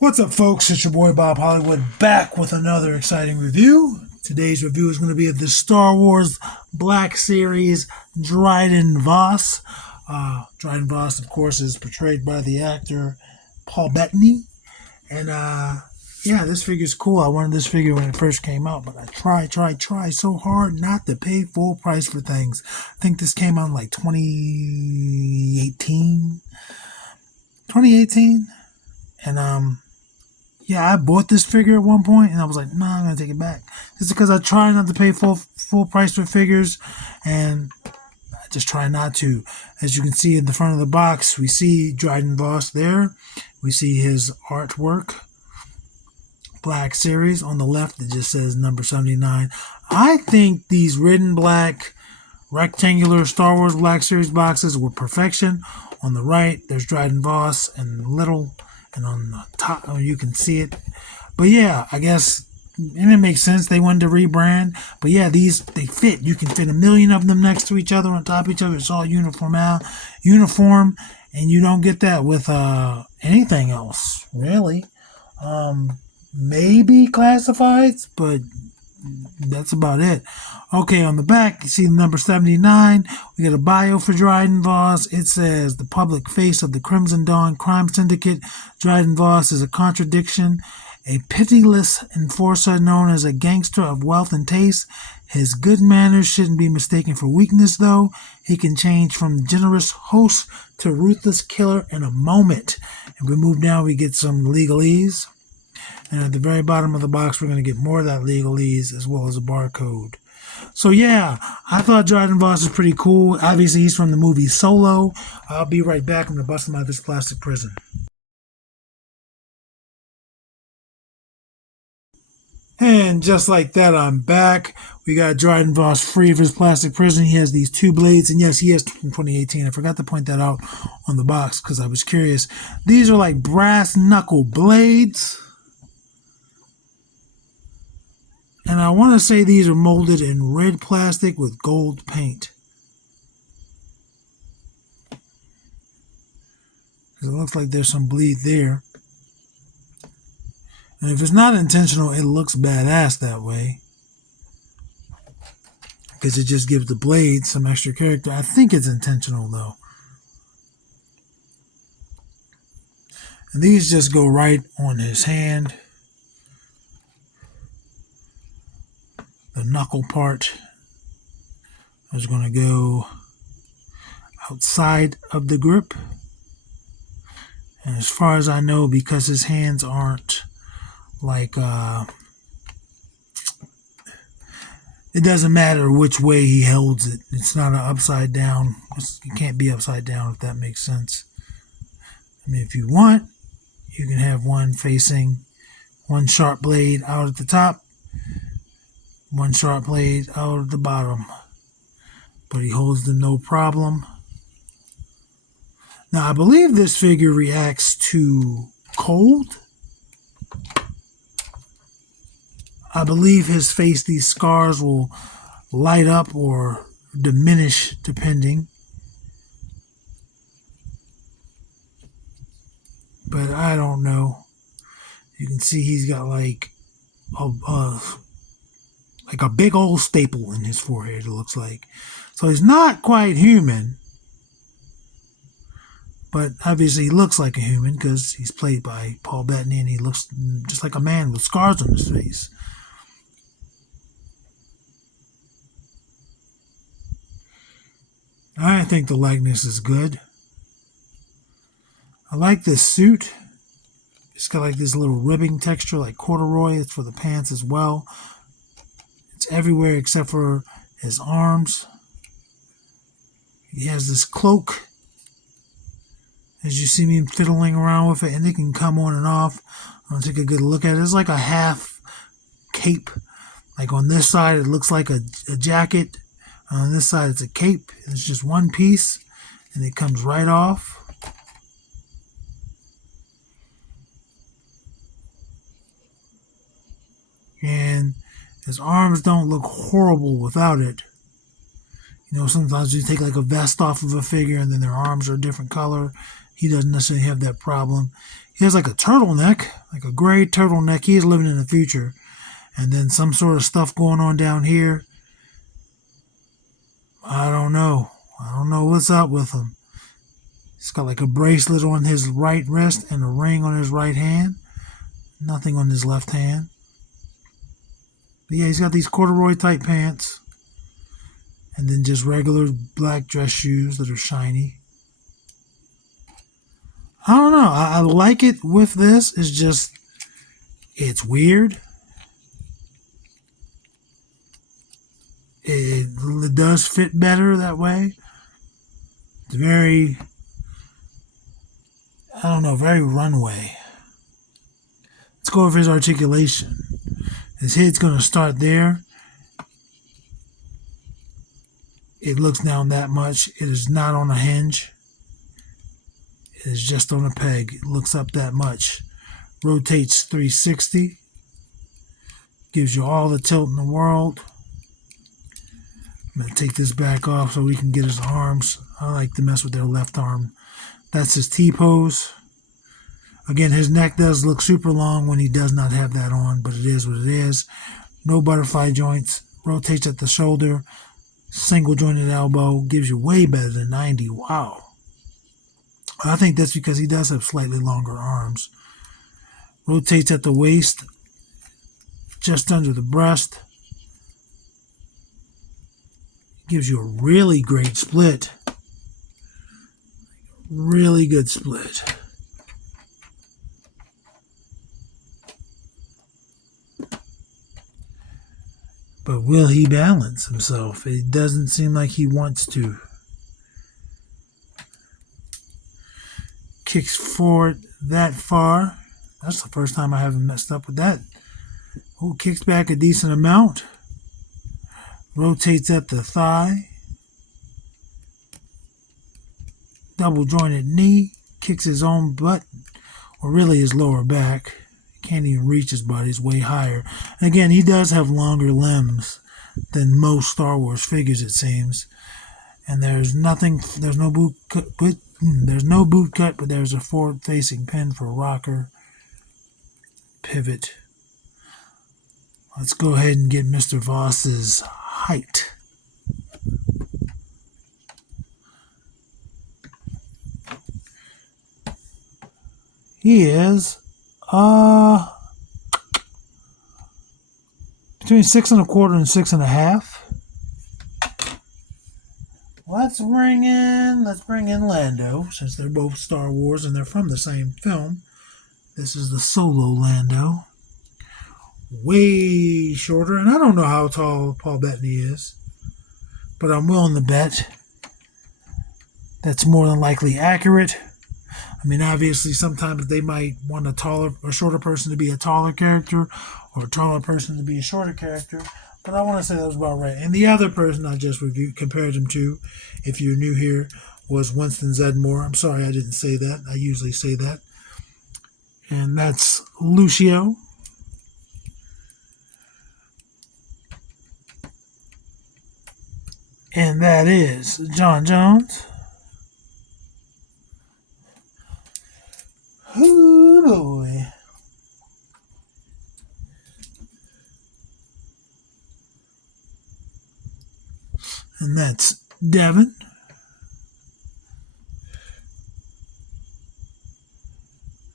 What's up, folks? It's your boy Bob Hollywood back with another exciting review. Today's review is going to be of the Star Wars Black Series Dryden Voss. Dryden Voss, of course, is portrayed by the actor Paul Bettany. And yeah, this figure's cool. I wanted this figure when it first came out, but I tried so hard not to pay full price for things. I think this came out in like 2018. 2018? And yeah, I bought this figure at one point, and I was like, "No, I'm gonna take it back." Just because I try not to pay full price for figures, and I just try not to. As you can see in the front of the box, we see Dryden Voss there. We see his artwork, Black Series. On the left, it just says number 79. I think these red black rectangular Star Wars Black Series boxes were perfection. On the right, there's Dryden Voss and little. And on the top, you can see it. But yeah, I guess, and it makes sense. They wanted to rebrand. But yeah, these, they fit. You can fit a million of them next to each other, on top of each other. It's all uniform, and you don't get that with anything else, really. Maybe classifieds, but that's about it. Okay, on the back, you see the number 79. We got a bio for Dryden Voss. It says, the public face of the Crimson Dawn crime syndicate. Dryden Voss is a contradiction, a pitiless enforcer known as a gangster of wealth and taste. His good manners shouldn't be mistaken for weakness, though. He can change from generous host to ruthless killer in a moment. If we move down, we get some legalese. And at the very bottom of the box, we're going to get more of that legalese as well as a barcode. So yeah, I thought Dryden Voss is pretty cool. Obviously, he's from the movie Solo. I'll be right back. I'm going to bust him out of this plastic prison. And just like that, I'm back. We got Dryden Voss free of his plastic prison. He has these two blades, and yes, he is from 2018. I forgot to point that out on the box because I was curious. These are like brass knuckle blades. And I want to say these are molded in red plastic with gold paint. Because it looks like there's some bleed there. And if it's not intentional, it looks badass that way. Because it just gives the blade some extra character. I think it's intentional, though. And these just go right on his hand. The knuckle part is going to go outside of the grip. And as far as I know, because his hands aren't like, it doesn't matter which way he holds it. It's not an upside down. It can't be upside down, if that makes sense. I mean, if you want, you can have one facing one sharp blade out at the top, one sharp blade out at the bottom. But he holds them no problem. Now, I believe this figure reacts to cold. I believe his face, these scars will light up or diminish depending. But I don't know. You can see he's got like a big old staple in his forehead, it looks like. So he's not quite human. But obviously he looks like a human because he's played by Paul Bettany and he looks just like a man with scars on his face. I think the likeness is good. I like this suit. It's got like this little ribbing texture like corduroy. It's for the pants as well. It's everywhere except for his arms. He has this cloak. As you see me fiddling around with it, and it can come on and off. I'll take a good look at it. It's like a half cape. Like on this side, it looks like a jacket. On this side, it's a cape. It's just one piece, and it comes right off. And his arms don't look horrible without it. Sometimes you take like a vest off of a figure and then their arms are a different color. He doesn't necessarily have that problem. He has like a turtleneck, like a gray turtleneck. He is living in the future. And then some sort of stuff going on down here. I don't know. I don't know what's up with him. He's got like a bracelet on his right wrist and a ring on his right hand. Nothing on his left hand. But yeah, he's got these corduroy type pants. And then just regular black dress shoes that are shiny. I don't know. I like it with this. It's just, it's weird. It does fit better that way. It's very, I don't know, very runway. Let's go over his articulation. His head's going to start there. It looks down that much. It is not on a hinge. It is just on a peg. It looks up that much. Rotates 360. Gives you all the tilt in the world. I'm going to take this back off so we can get his arms. I like to mess with their left arm. That's his T-pose. Again, his neck does look super long when he does not have that on, but it is what it is. No butterfly joints. Rotates at the shoulder. Single jointed elbow. Gives you way better than 90. Wow. I think that's because he does have slightly longer arms. Rotates at the waist. Just under the breast. Gives you a really great split. Really good split. But will he balance himself? It doesn't seem like he wants to. Kicks forward that far. That's the first time I haven't messed up with that. Oh, kicks back a decent amount. Rotates at the thigh. Double jointed knee. Kicks his own butt, or really his lower back. Can't even reach his butt. He's way higher. And again, he does have longer limbs than most Star Wars figures, it seems. And there's nothing. There's no boot cut. There's no boot cut, but there's a forward-facing pin for rocker. Pivot. Let's go ahead and get Mr. Voss's height. He is between 6 1/4 and 6 1/2. Let's bring in Lando, since they're both Star Wars and they're from the same film. This is the Solo Lando. Way shorter, and I don't know how tall Paul Bettany is, but I'm willing to bet that's more than likely accurate. I mean, obviously, sometimes they might want a shorter person to be a taller character, or a taller person to be a shorter character. But I want to say that was about right. And the other person I just compared him to, if you're new here, was Winston Zedmore. I'm sorry I didn't say that. I usually say that. And that's Lucio. And that is John Jones. Oh boy. And that's Devin.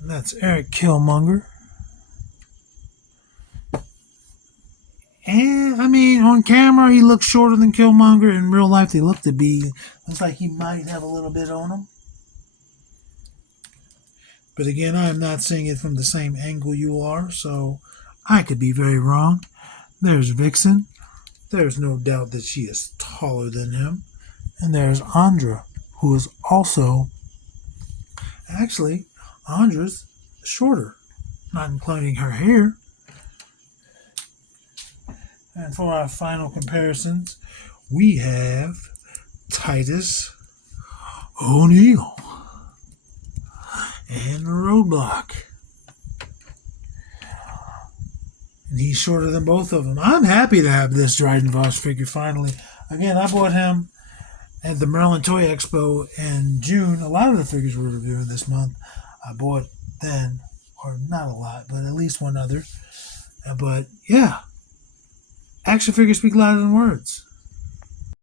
And that's Eric Killmonger. And, I mean, on camera, he looks shorter than Killmonger. In real life, they looks like he might have a little bit on him. But again, I am not seeing it from the same angle you are, so I could be very wrong. There's Vixen. There's no doubt that she is taller than him. And there's Andra, who is also... Actually, Andra's shorter, not including her hair. And for our final comparisons, we have Titus O'Neil and Roadblock. And he's shorter than both of them. I'm happy to have this Dryden Voss figure finally. Again, I bought him at the Maryland Toy Expo in June. A lot of the figures we're reviewing this month, I bought then, or not a lot, but at least one other. But yeah, action figures speak louder than words.